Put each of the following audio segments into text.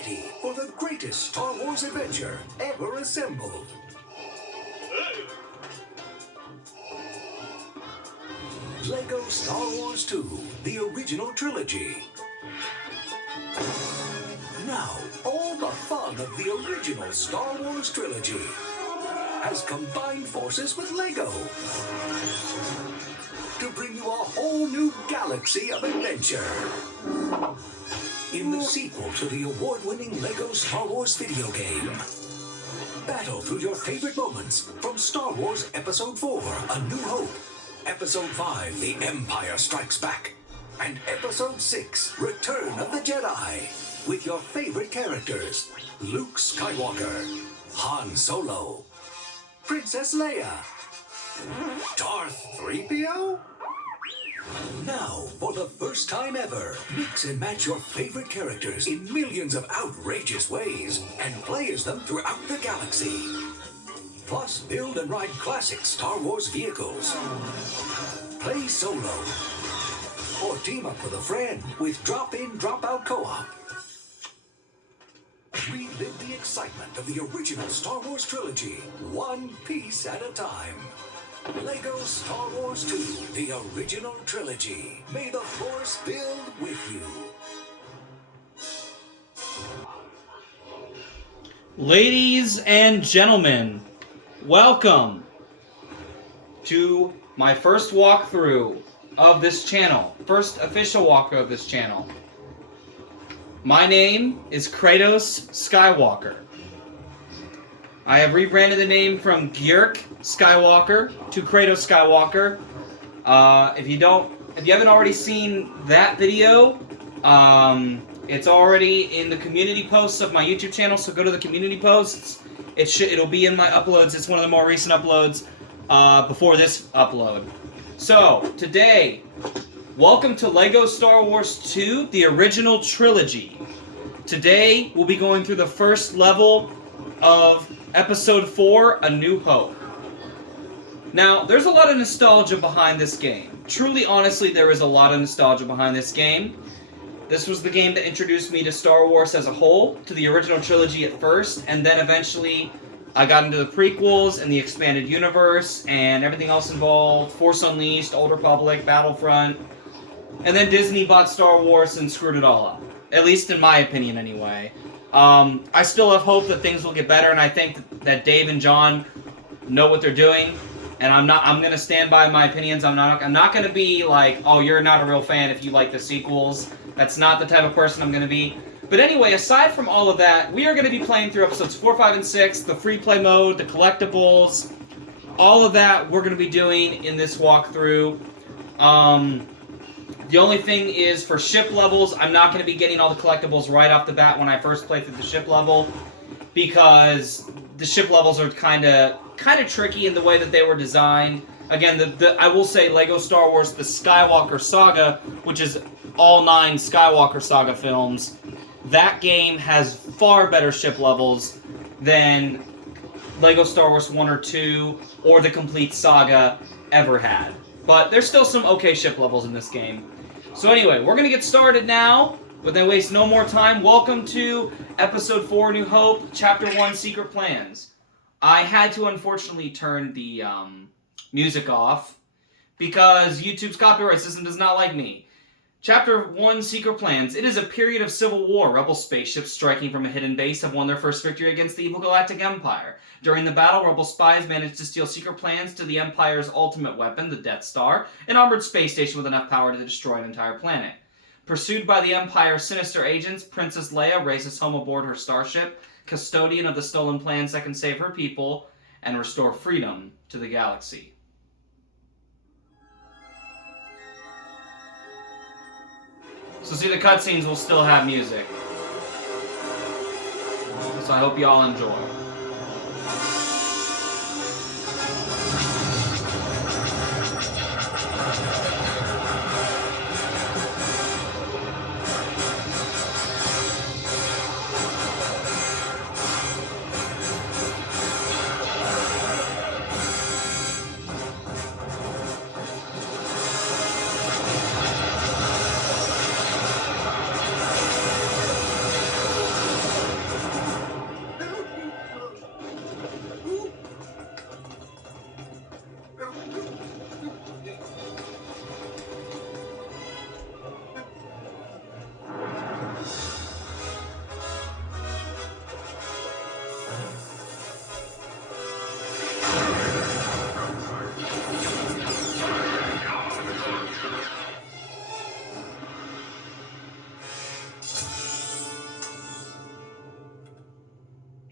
ready for the greatest Star Wars adventure ever assembled. Lego Star Wars 2, the original trilogy. Now, all the fun of the original Star Wars trilogy has combined forces with Lego to bring you a whole new galaxy of adventure. In the sequel to the award-winning Lego Star Wars video game, battle through your favorite moments from Star Wars Episode 4, A New Hope, Episode 5, The Empire Strikes Back, and Episode 6, Return of the Jedi, with your favorite characters, Luke Skywalker, Han Solo, Princess Leia, Darth 3PO? Now, for the first time ever, mix and match your favorite characters in millions of outrageous ways and play as them throughout the galaxy. Plus, build and ride classic Star Wars vehicles. Play solo. Or team up with a friend with drop-in, drop-out co-op. Relive the excitement of the original Star Wars trilogy, one piece at a time. Lego Star Wars 2, the original trilogy. May the Force build with you. Ladies and gentlemen, welcome to my first walkthrough of this channel. First official walkthrough of this channel. My name is Kratos Skywalker. I have rebranded the name from Gyurk Skywalker to Kratos Skywalker. If you haven't already seen that video, it's already in the community posts of my YouTube channel, so go to the community posts. It'll be in my uploads. It's one of the more recent uploads before this upload. So, today, welcome to Lego Star Wars 2, the original trilogy. Today, we'll be going through the first level of Episode 4, A New Hope. Now, there's a lot of nostalgia behind this game. Truly, honestly, there is a lot of nostalgia behind this game. This was the game that introduced me to Star Wars as a whole, to the original trilogy at first, and then eventually I got into the prequels and the expanded universe and everything else involved. Force Unleashed, Old Republic, Battlefront. And then Disney bought Star Wars and screwed it all up. At least in my opinion, anyway. I still have hope that things will get better, and I think that Dave and John know what they're doing. And I'm gonna stand by my opinions. I'm not gonna be like, oh, you're not a real fan if you like the sequels. That's not the type of person I'm gonna be. But anyway, aside from all of that, we are gonna be playing through episodes 4, 5, and 6, the free play mode, the collectibles, all of that we're gonna be doing in this walkthrough. The only thing is, for ship levels, I'm not going to be getting all the collectibles right off the bat when I first play through the ship level, because the ship levels are kind of tricky in the way that they were designed. Again, I will say Lego Star Wars, the Skywalker Saga, which is all 9 Skywalker Saga films, that game has far better ship levels than Lego Star Wars 1 or 2 or the complete saga ever had. But there's still some okay ship levels in this game. So anyway, we're going to get started now, but then waste no more time. Welcome to Episode 4, New Hope, Chapter 1, Secret Plans. I had to unfortunately turn the music off because YouTube's copyright system does not like me. Chapter 1, Secret Plans. It is a period of civil war. Rebel spaceships striking from a hidden base have won their first victory against the evil Galactic Empire. During the battle, Rebel spies managed to steal secret plans to the Empire's ultimate weapon, the Death Star, an armored space station with enough power to destroy an entire planet. Pursued by the Empire's sinister agents, Princess Leia races home aboard her starship, custodian of the stolen plans that can save her people and restore freedom to the galaxy. So see, the cutscenes will still have music. So I hope you all enjoy.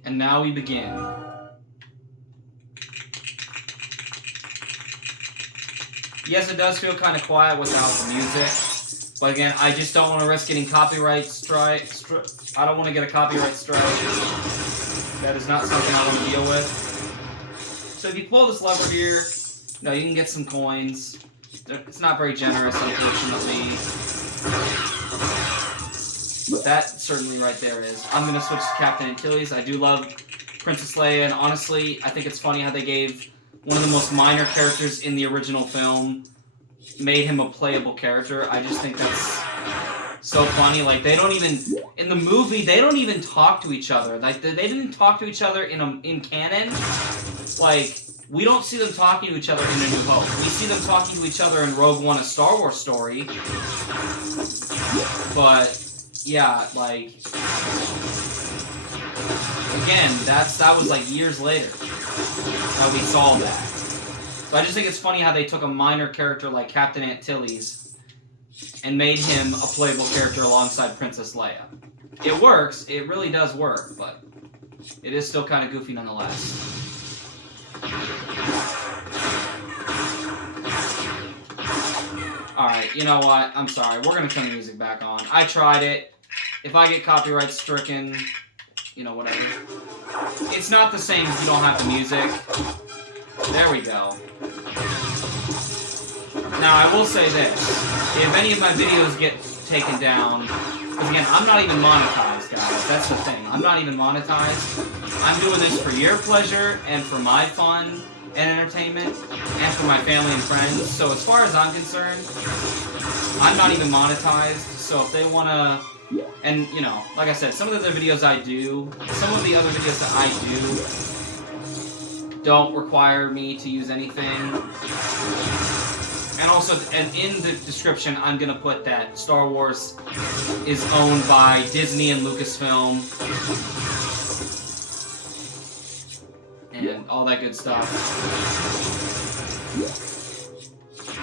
And now we begin. Yes, it does feel kind of quiet without the music. But again, I just don't want to risk getting copyright strike. I don't want to get a copyright strike. That is not something I want to deal with. So if you pull this lever here, you can get some coins. It's not very generous, unfortunately. But that certainly right there is. I'm going to switch to Captain Antilles. I do love Princess Leia, and honestly, I think it's funny how they gave one of the most minor characters in the original film, made him a playable character. I just think that's so funny. Like, they don't even, in the movie, they don't even talk to each other. Like, they didn't talk to each other in canon. Like, we don't see them talking to each other in A New Hope. We see them talking to each other in Rogue One, A Star Wars Story. But, yeah, like, again, that was like years later that we saw that. So I just think it's funny how they took a minor character like Captain Antilles and made him a playable character alongside Princess Leia. It works, it really does work, but it is still kind of goofy nonetheless. Alright, you know what? I'm sorry. We're going to turn the music back on. I tried it. If I get copyright stricken, whatever. It's not the same if you don't have the music. There we go. Now, I will say this. If any of my videos get taken down, because again, I'm not even monetized, guys. That's the thing. I'm not even monetized. I'm doing this for your pleasure and for my fun and entertainment and for my family and friends. So as far as I'm concerned, I'm not even monetized. So if they want to... And, like I said, some of the other videos I do, some of the other videos that I do don't require me to use anything. And also, and in the description, I'm going to put that Star Wars is owned by Disney and Lucasfilm. And all that good stuff.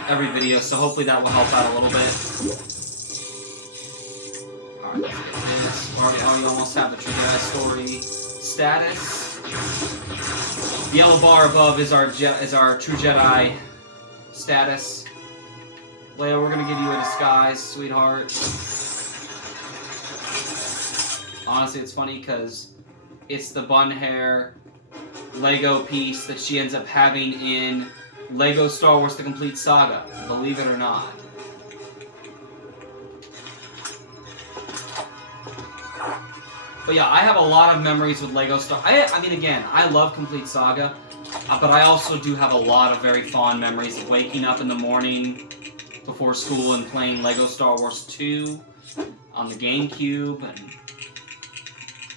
Every video, so hopefully that will help out a little bit. Alright, let's get this. We almost have the True Jedi Story status. The yellow bar above is our True Jedi status. Leia, we're gonna give you a disguise, sweetheart. Honestly, it's funny because it's the bun hair Lego piece that she ends up having in Lego Star Wars The Complete Saga, believe it or not. But yeah, I have a lot of memories with Lego Star... I mean, again, I love Complete Saga, but I also do have a lot of very fond memories of waking up in the morning before school and playing Lego Star Wars 2 on the GameCube.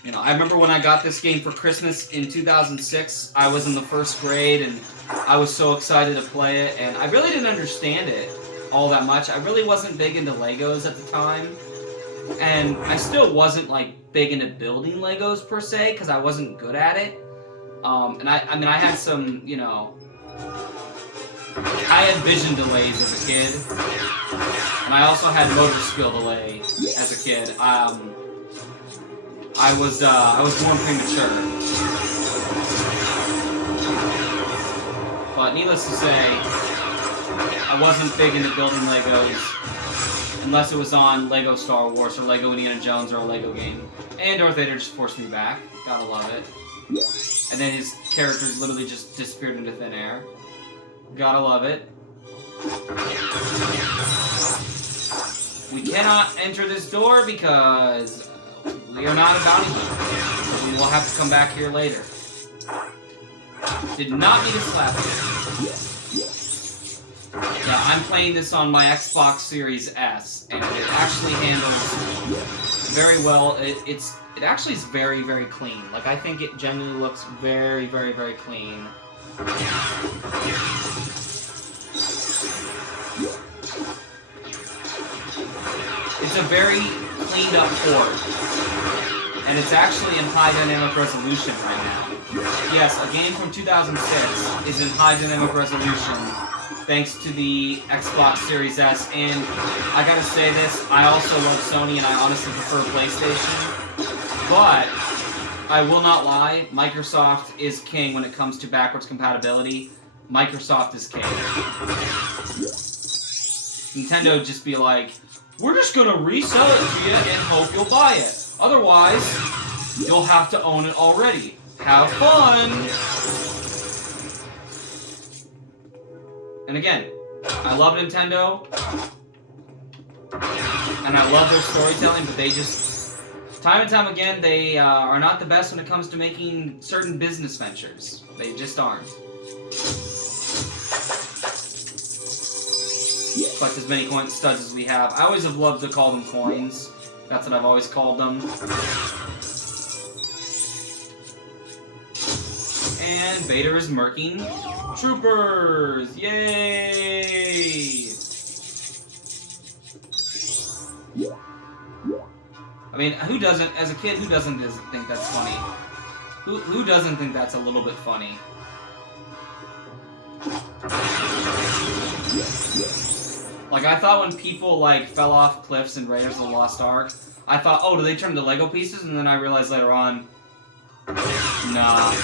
And I remember when I got this game for Christmas in 2006, I was in the first grade, and I was so excited to play it, and I really didn't understand it all that much. I really wasn't big into Legos at the time, and I still wasn't, big into building Legos, per se, because I wasn't good at it. And I had some, I had vision delays as a kid, and I also had motor skill delay as a kid. I was born premature. But needless to say, I wasn't big into building Legos unless it was on Lego Star Wars or Lego Indiana Jones or a Lego game. And Darth Vader just forced me back. Gotta love it. And then his characters literally just disappeared into thin air. Gotta love it. We cannot enter this door because we are not a bounty hunter. So we will have to come back here later. Did not need a slap here. Yeah, I'm playing this on my Xbox Series S, and it actually handles very well. It actually is very, very clean. I think it genuinely looks very, very, very clean. It's a very cleaned up port, and it's actually in high dynamic resolution right now. Yes, a game from 2006 is in high dynamic resolution, thanks to the Xbox Series S, and I gotta say this, I also love Sony, and I honestly prefer PlayStation, but I will not lie, Microsoft is king when it comes to backwards compatibility. Microsoft is king. Nintendo just be like, we're just gonna resell it to you and hope you'll buy it. Otherwise, you'll have to own it already. Have fun! And again, I love Nintendo, and I love their storytelling, but they just, time and time again, they are not the best when it comes to making certain business ventures. They just aren't. Collect as many coin studs as we have. I always have loved to call them coins. That's what I've always called them. And Vader is murking troopers! Yay! I mean, who doesn't, as a kid, who doesn't think that's funny? Who doesn't think that's a little bit funny? Like, I thought when people, like, fell off cliffs in Raiders of the Lost Ark, I thought, oh, do they turn into Lego pieces? And then I realized later on, nah,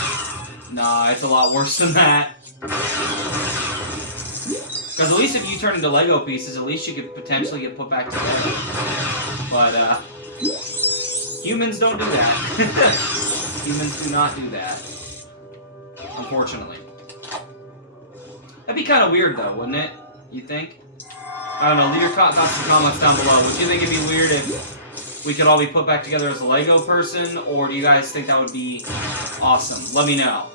it's a lot worse than that. Because at least if you turn into Lego pieces, at least you could potentially get put back together. But, humans don't do that. Humans do not do that. Unfortunately. That'd be kind of weird, though, wouldn't it? You think? I don't know, leave your thoughts in the comments down below. Would you think it'd be weird if we could all be put back together as a Lego person, or do you guys think that would be awesome? Let me know.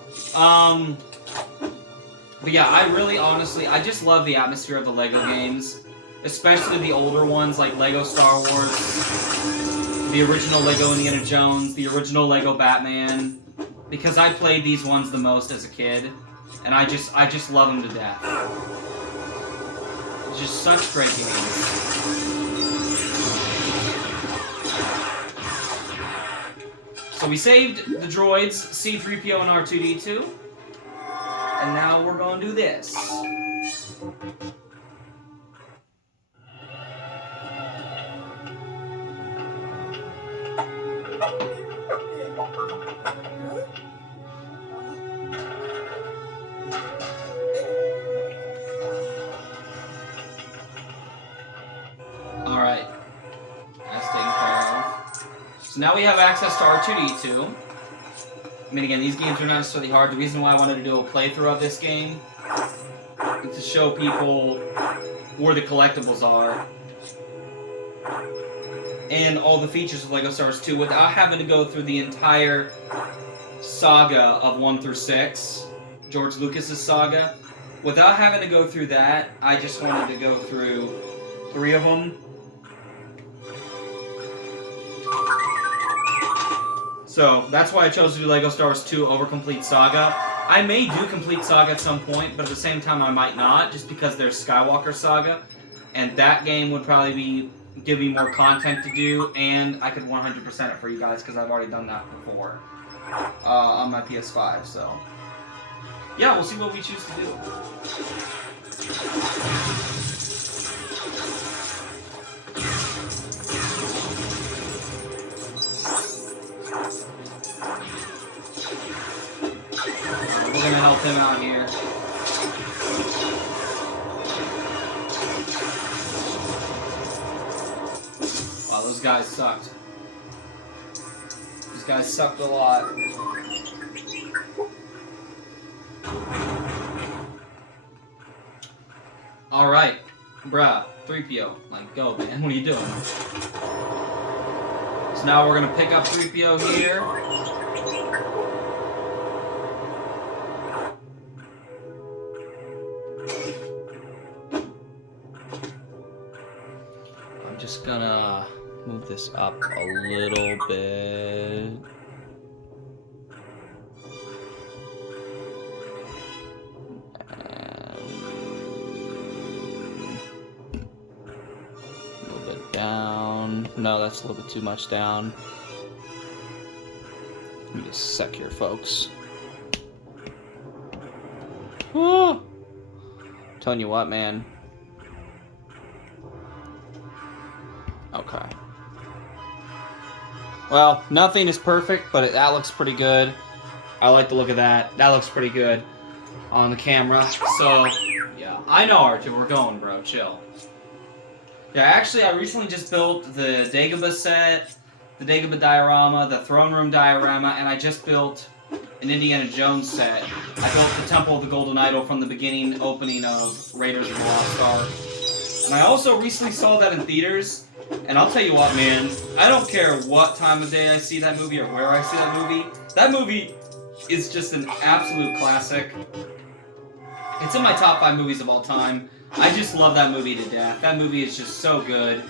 But yeah, I really, honestly, I just love the atmosphere of the Lego games. Especially the older ones, like Lego Star Wars, the original Lego Indiana Jones, the original Lego Batman. Because I played these ones the most as a kid, and I just love them to death. It's just such great games. So we saved the droids, C-3PO and R2-D2. And now we're gonna do this. Alright. That's taken care of. So now we have access to R2-D2. I mean, again, these games are not necessarily hard. The reason why I wanted to do a playthrough of this game is to show people where the collectibles are and all the features of LEGO Star Wars 2 without having to go through the entire saga of 1 through 6, George Lucas's saga. Without having to go through that, I just wanted to go through 3 of them. So, that's why I chose to do LEGO Star Wars 2 over Complete Saga. I may do Complete Saga at some point, but at the same time I might not, just because there's Skywalker Saga, and that game would probably give me more content to do, and I could 100% it for you guys, because I've already done that before on my PS5, so... yeah, we'll see what we choose to do. We're gonna help him out here. Wow, those guys sucked. These guys sucked a lot. Alright, bruh, 3PO, like, go, man, what are you doing? So now we're gonna pick up 3PO here. I'm just gonna move this up a little bit. Down. No, that's a little bit too much down. Let me just sec here, folks. Woo! Telling you what, man. Okay. Well, nothing is perfect, but that looks pretty good. I like the look of that. That looks pretty good on the camera. So, yeah. I know, Archer. We're going, bro. Chill. Yeah, actually, I recently just built the Dagobah set, the Dagobah diorama, the throne room diorama, and I just built an Indiana Jones set. I built the Temple of the Golden Idol from the beginning opening of Raiders of the Lost Ark. And I also recently saw that in theaters, and I'll tell you what, man, I don't care what time of day I see that movie or where I see that movie is just an absolute classic. It's in my top 5 movies of all time. I just love that movie to death. That movie is just so good.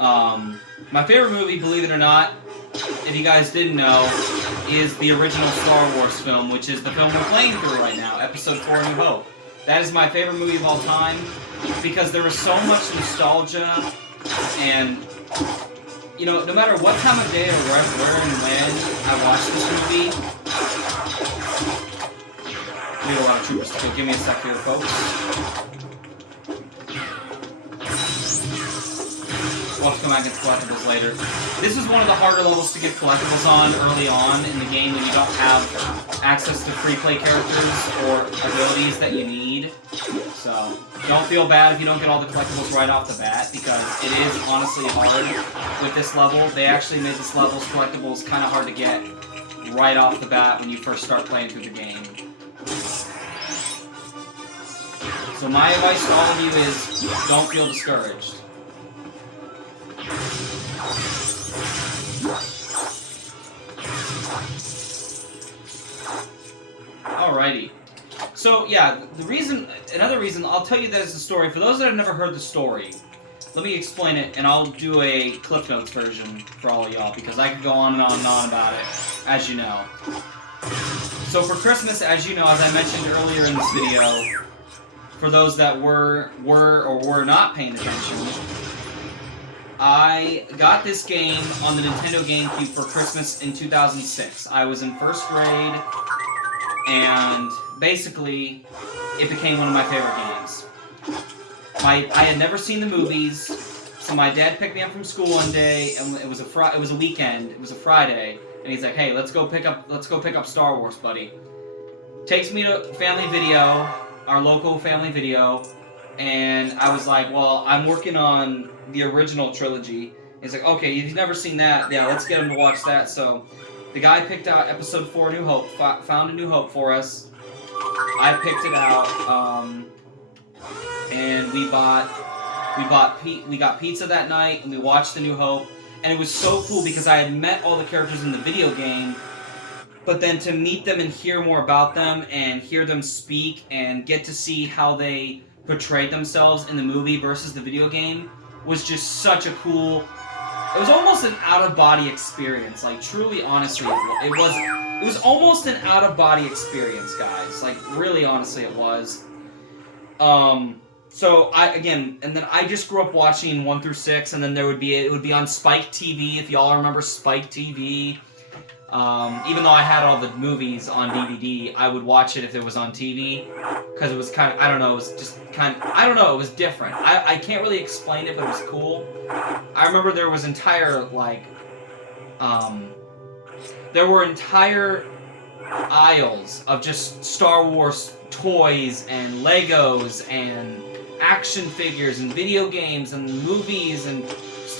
My favorite movie, believe it or not, if you guys didn't know, is the original Star Wars film, which is the film we're playing through right now, Episode 4, New Hope. That is my favorite movie of all time, because there was so much nostalgia, and, you know, no matter what time of day or where and when I watch this movie, we have a lot of troopers, so give me a sec here, folks. We'll have to come back and get collectibles later. This is one of the harder levels to get collectibles on early on in the game when you don't have access to free play characters or abilities that you need. So, don't feel bad if you don't get all the collectibles right off the bat, because it is honestly hard with this level. They actually made this level's collectibles kind of hard to get right off the bat when you first start playing through the game. So my advice to all of you is, don't feel discouraged. Alrighty. So, yeah, another reason, I'll tell you that it's a story. For those that have never heard the story, let me explain it, and I'll do a Cliff Notes version for all of y'all, because I could go on and on and on about it, as you know. So for Christmas, as you know, as I mentioned earlier in this video, for those that were or were not paying attention, I got this game on the Nintendo GameCube for Christmas in 2006. I was in first grade, and basically, it became one of my favorite games. I had never seen the movies, so my dad picked me up from school one day, and it was a weekend. It was a Friday, and he's like, "Hey, let's go pick up Star Wars, buddy." Takes me to Family Video, our local Family Video, and I was like, "Well, I'm working on the original trilogy." He's like, "Okay, you've never seen that? Yeah, let's get him to watch that." So the guy picked out Episode 4, New Hope, found A New Hope for us. I picked it out, and we got pizza that night, and we watched A New Hope, and it was so cool because I had met all the characters in the video game, but then to meet them and hear more about them and hear them speak and get to see how they portrayed themselves in the movie versus the video game was just such a cool. It was almost an out-of-body experience. Like, truly, honestly, it was almost an out-of-body experience, guys. Like, really, honestly, it was. So I just grew up watching 1 through 6, and then it would be on Spike TV, if y'all remember Spike TV. Even though I had all the movies on DVD, I would watch it if it was on TV, because it was kind of, it was different. I can't really explain it, but it was cool. I remember there was entire aisles of just Star Wars toys and Legos and action figures and video games and movies and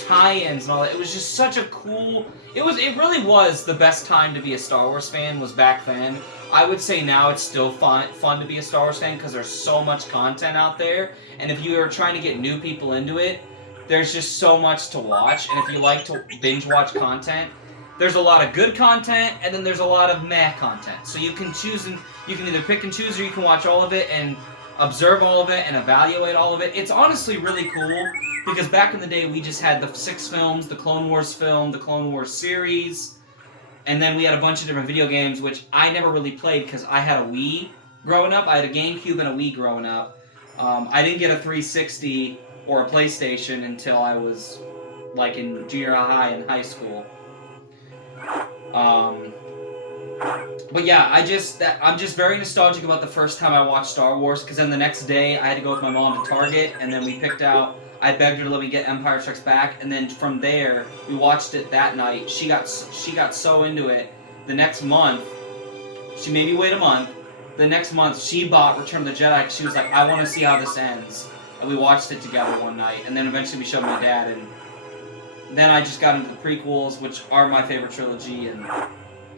tie-ins and all that. It was just such a cool. It really was the best time to be a Star Wars fan, was back then. I would say now it's still fun to be a Star Wars fan because there's so much content out there, and if you are trying to get new people into it, there's just so much to watch. And if you like to binge watch content, there's a lot of good content, and then there's a lot of meh content. So you can choose, and you can either pick and choose, or you can watch all of it and observe all of it and evaluate all of it. It's honestly really cool, because back in the day we just had the 6 films, the Clone Wars film, the Clone Wars series, and then we had a bunch of different video games, which I never really played because I had a Wii growing up. I had a GameCube and a Wii growing up. I didn't get a 360 or a PlayStation until I was like in junior high and high school. But yeah, I'm just very nostalgic about the first time I watched Star Wars, because then the next day I had to go with my mom to Target, and then I I begged her to let me get Empire Strikes Back, and then from there, we watched it that night. She got so into it. The next month, she made me wait a month. The next month, she bought Return of the Jedi because she was like, I want to see how this ends. And we watched it together one night, and then eventually we showed my dad, and then I just got into the prequels, which are my favorite trilogy, and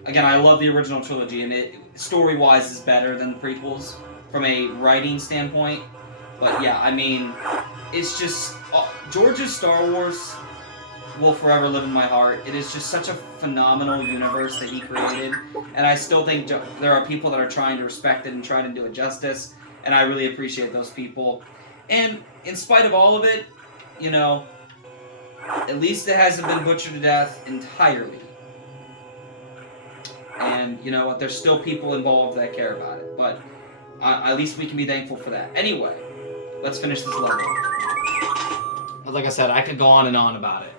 again, I love the original trilogy, and it, story-wise, is better than the prequels from a writing standpoint. But yeah, I mean, it's just... George's Star Wars will forever live in my heart. It is just such a phenomenal universe that he created, and I still think there are people that are trying to respect it and trying to do it justice, and I really appreciate those people. And in spite of all of it, you know, at least it hasn't been butchered to death entirely. And, you know what, there's still people involved that care about it, but at least we can be thankful for that. Anyway, let's finish this level. But like I said, I could go on and on about it.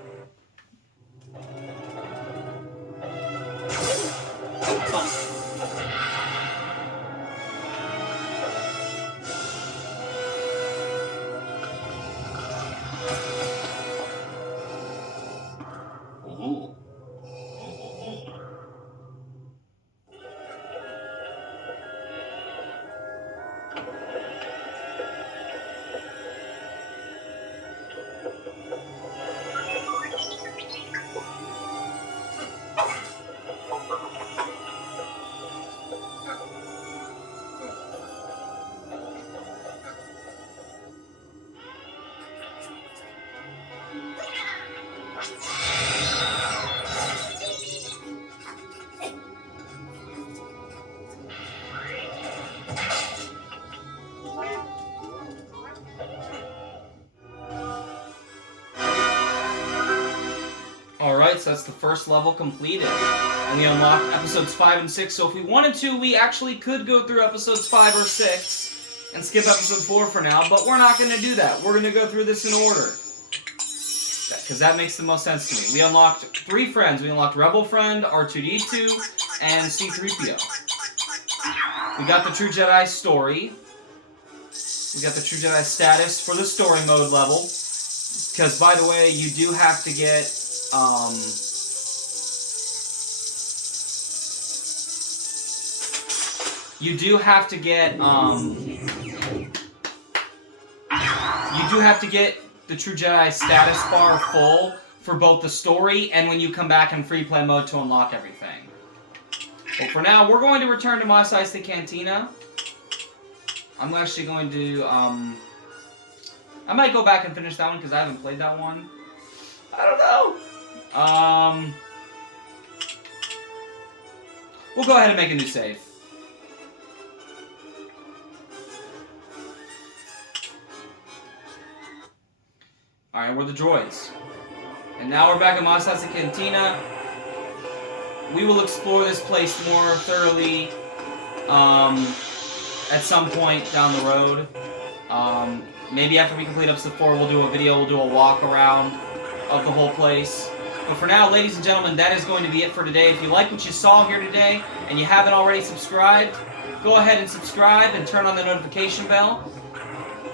Alright, so that's the first level completed. And we unlocked episodes 5 and 6, so if we wanted to, we actually could go through episodes 5 or 6 and skip episode 4 for now, but we're not going to do that. We're going to go through this in order. Because that makes the most sense to me. We unlocked 3 friends. We unlocked Rebel Friend, R2-D2, and C-3PO. We got the True Jedi story. We got the True Jedi status for the story mode level. Because, by the way, you do have to get... you do have to get the True Jedi status bar full for both the story and when you come back in free play mode to unlock everything. But for now, we're going to return to Mos Eisley Cantina. I'm actually going to, I might go back and finish that one because I haven't played that one. I don't know. We'll go ahead and make a new save. Alright, we're the droids. And now we're back at Mos Eisley Cantina. We will explore this place more thoroughly at some point down the road. Maybe after we complete episode 4, we'll do a video, we'll do a walk around of the whole place. But for now, ladies and gentlemen, that is going to be it for today. If you like what you saw here today and you haven't already subscribed, go ahead and subscribe and turn on the notification bell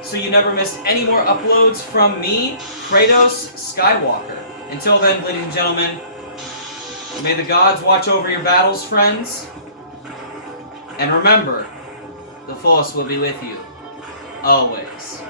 so you never miss any more uploads from me, Kratos Skywalker. Until then, ladies and gentlemen, may the gods watch over your battles, friends. And remember, the Force will be with you, always.